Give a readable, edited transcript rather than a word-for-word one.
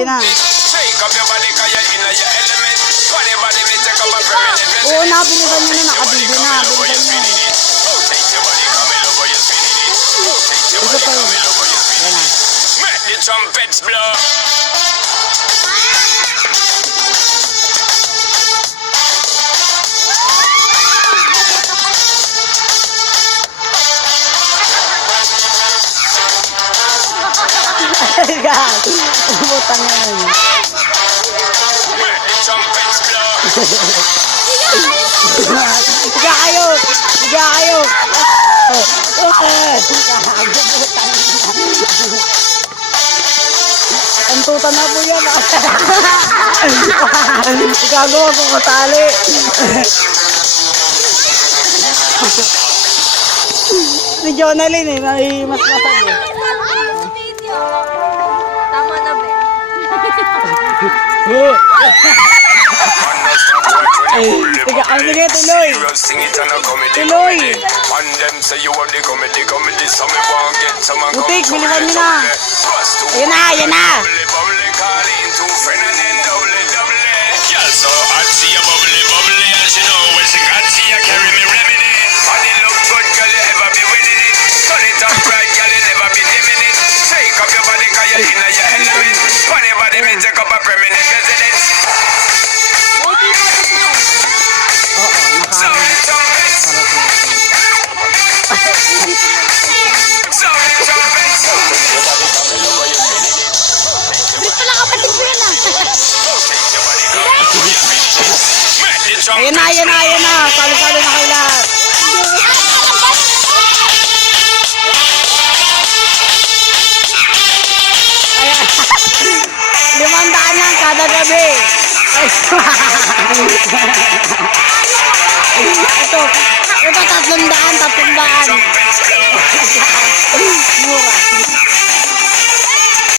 yun na. Oo na, bilisan nyo na, nakabili na, bilisan nyo. Ito pa yun. Yan na. God, umutang na yun. Higa kayo! Higa kayo! Antutan na po yan. Gagawa ko matali. Si Jonalyn eh, mas masag eh. Tama na ba? Sige, tuloy. Tuloy. Butik, bilisan nyo na. Ayan na, ayan na. Ayan na, ayan na, ayan na. Salo-salo na kayo lahat. Ayan. 500 yan kada gabi. Ito 300.